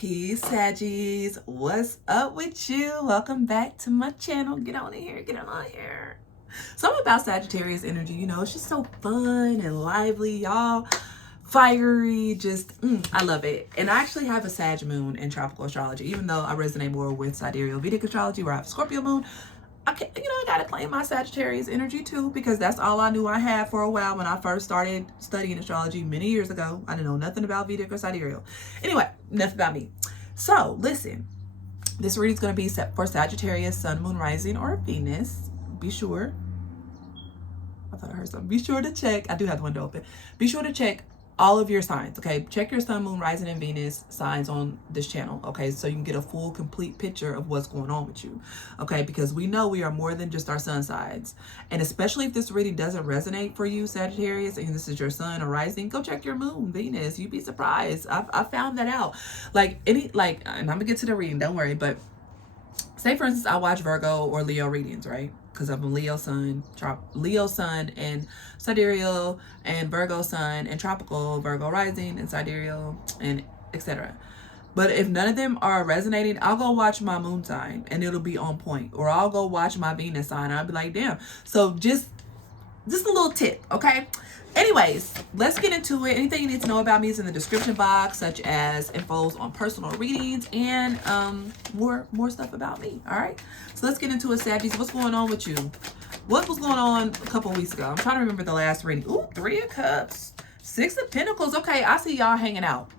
Peace, Saggies. What's up with you? Welcome back to my channel. Get on in here. Get on here. Something about Sagittarius energy, you know, it's just so fun and lively, y'all. Fiery, just, I love it. And I actually have a Sag moon in tropical astrology, even though I resonate more with sidereal Vedic astrology where I have Scorpio moon. I gotta claim my Sagittarius energy too, because that's all I knew I had for a while when I first started studying astrology many years ago. I didn't know nothing about Vedic or sidereal. Anyway, enough about me. So listen, this reading is going to be set for Sagittarius, Sun, Moon, Rising, or Venus. Be sure. I thought I heard something. Be sure to check. I do have the window open. Be sure to check all of your signs, okay? Check your Sun, Moon, Rising, and Venus signs on this channel, okay? So you can get a full, complete picture of what's going on with you, okay? Because we know we are more than just our sun signs. And especially if this reading doesn't resonate for you, Sagittarius, and this is your Sun or Rising, go check your Moon, Venus. You'd be surprised. I found that out. And I'm gonna get to the reading, don't worry, but say for instance, I watch Virgo or Leo readings, right? Because I'm a Leo Sun and sidereal, and Virgo Sun and tropical, Virgo Rising and sidereal, and etc. But if none of them are resonating, I'll go watch my moon sign and it'll be on point. Or I'll go watch my Venus sign and I'll be like, damn. So just a little tip, okay? Anyways, let's get into it. Anything you need to know about me is in the description box, such as infos on personal readings and more stuff about me. All right, so let's get into it, Saggies. What's going on with you? What was going on a couple of weeks ago? I'm trying to remember the last reading. Ooh, 3 of Cups, 6 of Pentacles. Okay, I see y'all hanging out.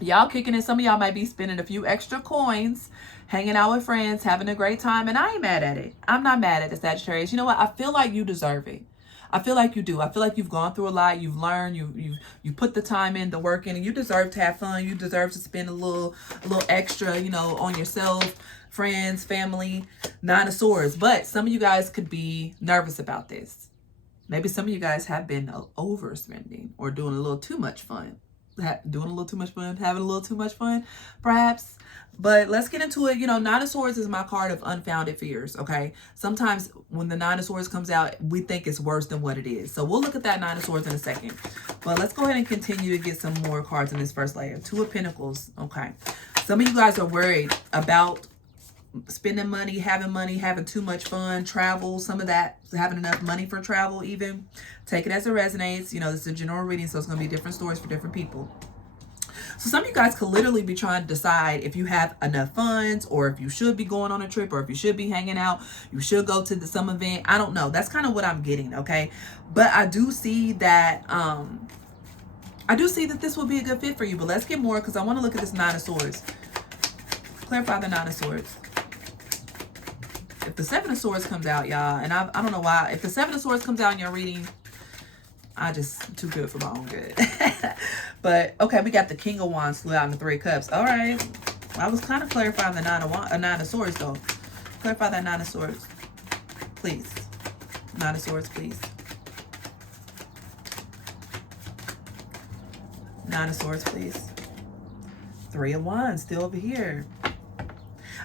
Y'all kicking it. Some of y'all might be spending a few extra coins, hanging out with friends, having a great time, and I ain't mad at it. I'm not mad at the Sagittarius. You know what? I feel like you deserve it. I feel like you do. I feel like you've gone through a lot. You've learned. You put the time in, the work in, and you deserve to have fun. You deserve to spend a little extra, you know, on yourself, friends, family, 9 of Swords. But some of you guys could be nervous about this. Maybe some of you guys have been overspending or doing a little too much fun. Having a little too much fun, perhaps. But let's get into it. You know, 9 of Swords is my card of unfounded fears, okay? Sometimes when the 9 of Swords comes out, we think it's worse than what it is. So we'll look at that 9 of Swords in a second. But let's go ahead and continue to get some more cards in this first layer. 2 of Pentacles, okay? Some of you guys are worried about spending money, having too much fun, travel, some of that, having enough money for travel even. Take it as it resonates. You know, this is a general reading, so it's going to be different stories for different people. So some of you guys could literally be trying to decide if you have enough funds, or if you should be going on a trip, or if you should be hanging out, you should go to some event. I don't know. That's kind of what I'm getting, okay? But I do see that this will be a good fit for you. But let's get more, because I want to look at this 9 of Swords. Clarify the 9 of Swords. If the 7 of Swords comes out, y'all, and I don't know why. If the 7 of Swords comes out in your reading, too good for my own good. But okay, we got the King of Wands flew out in the 3 of Cups. All right, I was kind of clarifying the 9 of Swords though. Clarify that 9 of Swords, please. 9 of Swords, please. 9 of Swords, please. 3 of Wands still over here.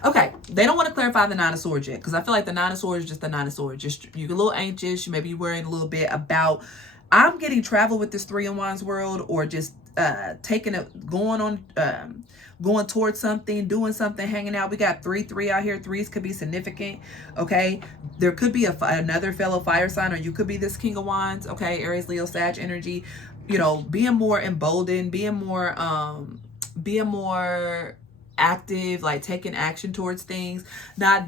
Okay, they don't want to clarify the 9 of Swords yet, because I feel like the 9 of Swords is just the 9 of Swords. Just you're a little anxious. Maybe you're worrying a little bit about. I'm getting travel with this 3 of Wands world, or just going towards something, doing something, hanging out. We got 3 out here. 3s could be significant. Okay, there could be another fellow fire sign, or you could be this King of Wands. Okay, Aries, Leo, Sag energy. You know, being more emboldened, being more active, like taking action towards things. Now,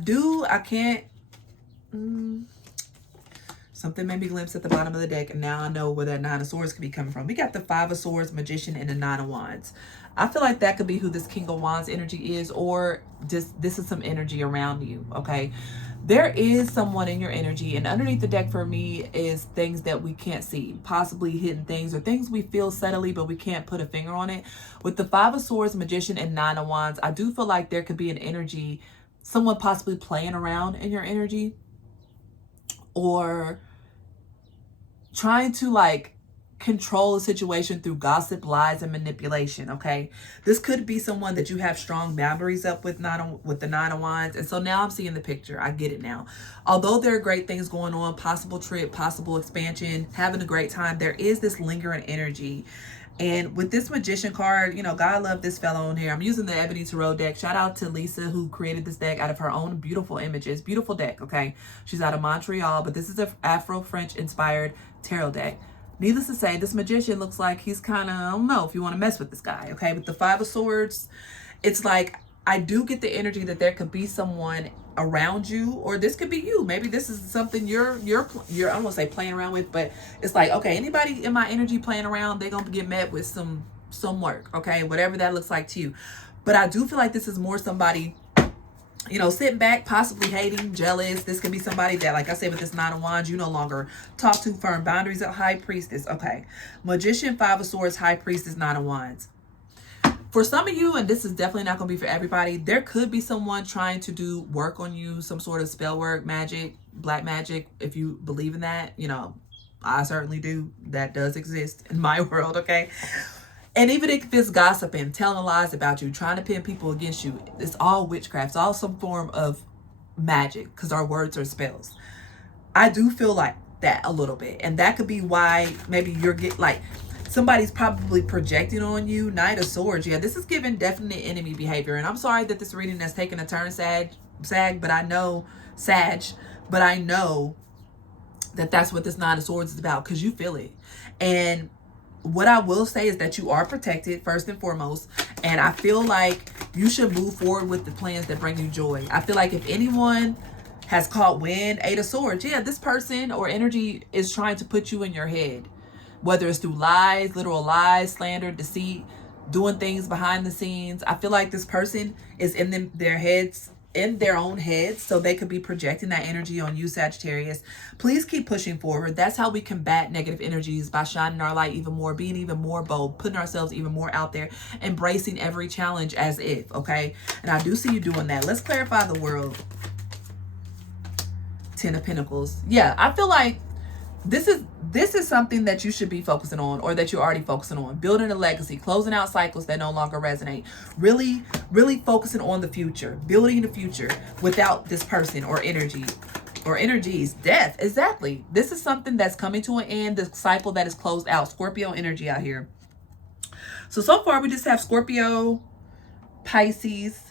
something made me glimpse at the bottom of the deck, and now I know where that 9 of Swords could be coming from. We got the 5 of Swords, Magician, and the 9 of Wands. I feel like that could be who this King of Wands energy is, or just this is some energy around you, okay? There is someone in your energy, and underneath the deck for me is things that we can't see, possibly hidden things, or things we feel subtly, but we can't put a finger on it. With the 5 of Swords, Magician, and 9 of Wands, I do feel like there could be an energy, someone possibly playing around in your energy, or trying to like control a situation through gossip, lies, and manipulation, okay? This could be someone that you have strong boundaries up with, with the 9 of Wands. And so now I'm seeing the picture. I get it now. Although there are great things going on, possible trip, possible expansion, having a great time, there is this lingering energy. And with this Magician card, you know, God love this fellow on here. I'm using the Ebony Tarot deck. Shout out to Lisa, who created this deck out of her own beautiful images. Beautiful deck, okay? She's out of Montreal, but this is an Afro-French inspired tarot deck. Needless to say, this Magician looks like he's kind of, I don't know if you want to mess with this guy, okay? With the Five of Swords, it's like, I do get the energy that there could be someone around you, or this could be you. Maybe this is something you're I don't want to say playing around with, but it's like, okay, anybody in my energy playing around, they're gonna get met with some work, okay, whatever that looks like to you. But I do feel like this is more somebody, you know, sitting back, possibly hating, jealous. This could be somebody that, like I said, with this Nine of Wands, you no longer talk to, firm boundaries. At High Priestess, okay, Magician, Five of Swords, High Priestess, Nine of Wands. For some of you, and this is definitely not going to be for everybody, there could be someone trying to do work on you, some sort of spell work, magic, black magic, if you believe in that. You know, I certainly do. That does exist in my world, okay? And even if it's gossiping, telling lies about you, trying to pin people against you, it's all witchcraft. It's all some form of magic, because our words are spells. I do feel like that a little bit. And that could be why maybe you're somebody's probably projecting on you. Knight of Swords. Yeah, this is giving definite enemy behavior. And I'm sorry that this reading has taken a turn, but I know that that's what this Nine of Swords is about, because you feel it. And what I will say is that you are protected, first and foremost. And I feel like you should move forward with the plans that bring you joy. I feel like if anyone has caught wind, Eight of Swords, yeah, this person or energy is trying to put you in your head. Whether it's through lies, literal lies, slander, deceit, doing things behind the scenes. I feel like this person is in their own heads, so they could be projecting that energy on you, Sagittarius. Please keep pushing forward. That's how we combat negative energies, by shining our light even more, being even more bold, putting ourselves even more out there, embracing every challenge as if, okay? And I do see you doing that. Let's clarify the world. Ten of Pentacles. Yeah, I feel like this is something that you should be focusing on, or that you're already focusing on. Building a legacy, closing out cycles that no longer resonate. Really, really focusing on the future, building the future without this person or energy. Or energies. Death. Exactly. This is something that's coming to an end. The cycle that is closed out. Scorpio energy out here. So far we just have Scorpio, Pisces.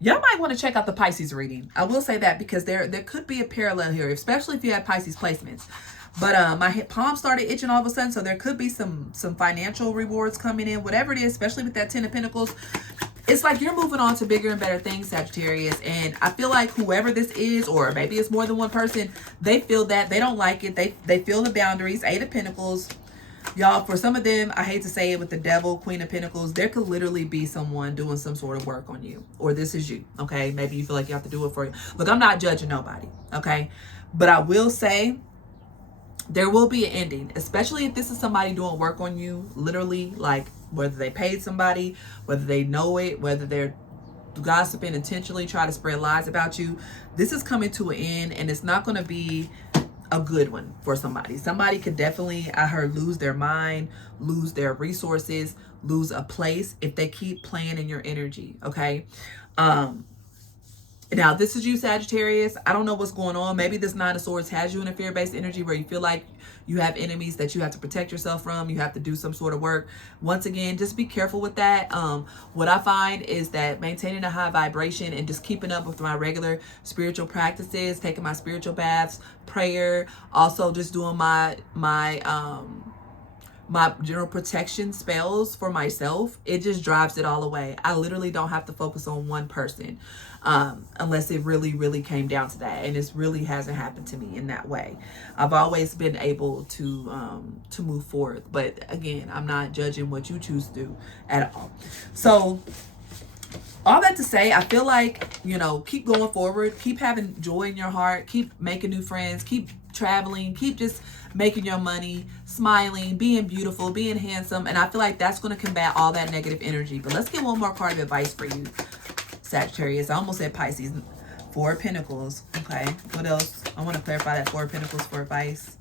Y'all might want to check out the Pisces reading. I will say that, because there could be a parallel here, especially if you have Pisces placements. But my palm started itching all of a sudden, so there could be some financial rewards coming in, whatever it is, especially with that Ten of Pentacles. It's like you're moving on to bigger and better things, Sagittarius. And I feel like whoever this is, or maybe it's more than one person, they feel that. They don't like it. They feel the boundaries. Eight of Pentacles. Y'all, for some of them, I hate to say it, with the Devil, Queen of Pentacles, there could literally be someone doing some sort of work on you. Or this is you, okay? Maybe you feel like you have to do it for you. Look, I'm not judging nobody, okay? But I will say there will be an ending, especially if this is somebody doing work on you, literally, like whether they paid somebody, whether they know it, whether they're gossiping intentionally, try to spread lies about you. This is coming to an end, and it's not going to be a good one for somebody. Somebody could definitely, I heard, lose their mind, lose their resources, lose a place if they keep playing in your energy, okay? Now, this is you, Sagittarius. I don't know what's going on. Maybe this Nine of Swords has you in a fear-based energy where you feel like you have enemies that you have to protect yourself from. You have to do some sort of work. Once again, just be careful with that. What I find is that maintaining a high vibration and just keeping up with my regular spiritual practices, taking my spiritual baths, prayer, also just doing my general protection spells for myself, it just drives it all away. I literally don't have to focus on one person unless it really came down to that, and this really hasn't happened to me in that way. I've always been able to move forward, but again, I'm not judging what you choose to do at all. So all that to say, I feel like, you know, keep going forward, keep having joy in your heart, keep making new friends, keep traveling, keep just making your money, smiling, being beautiful, being handsome. And I feel like that's going to combat all that negative energy. But let's get one more card of advice for you, Sagittarius. I almost said Pisces. Four of Pentacles. Okay, what else? I want to clarify that Four of Pentacles for advice.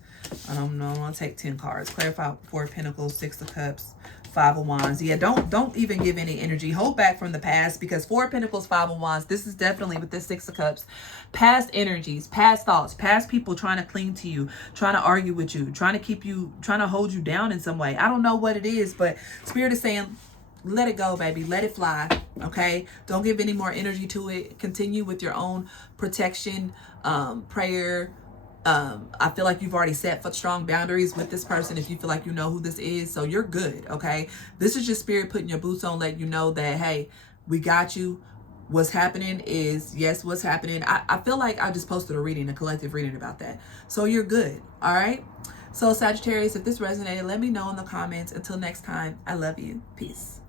I don't know. I'll take 10 cards. Clarify 4 of Pentacles, 6 of Cups, 5 of Wands. Yeah, don't even give any energy. Hold back from the past, because 4 of Pentacles, 5 of Wands. This is definitely with this 6 of Cups. Past energies, past thoughts, past people trying to cling to you, trying to argue with you, trying to keep you, trying to hold you down in some way. I don't know what it is, but Spirit is saying, let it go, baby. Let it fly. Okay? Don't give any more energy to it. Continue with your own protection, prayer. I feel like you've already set strong boundaries with this person if you feel like you know who this is. So you're good, okay? This is just Spirit putting your boots on, letting you know that, hey, we got you. What's happening is, yes, what's happening. I feel like I just posted a reading, a collective reading about that. So you're good, all right? So Sagittarius, if this resonated, let me know in the comments. Until next time, I love you. Peace.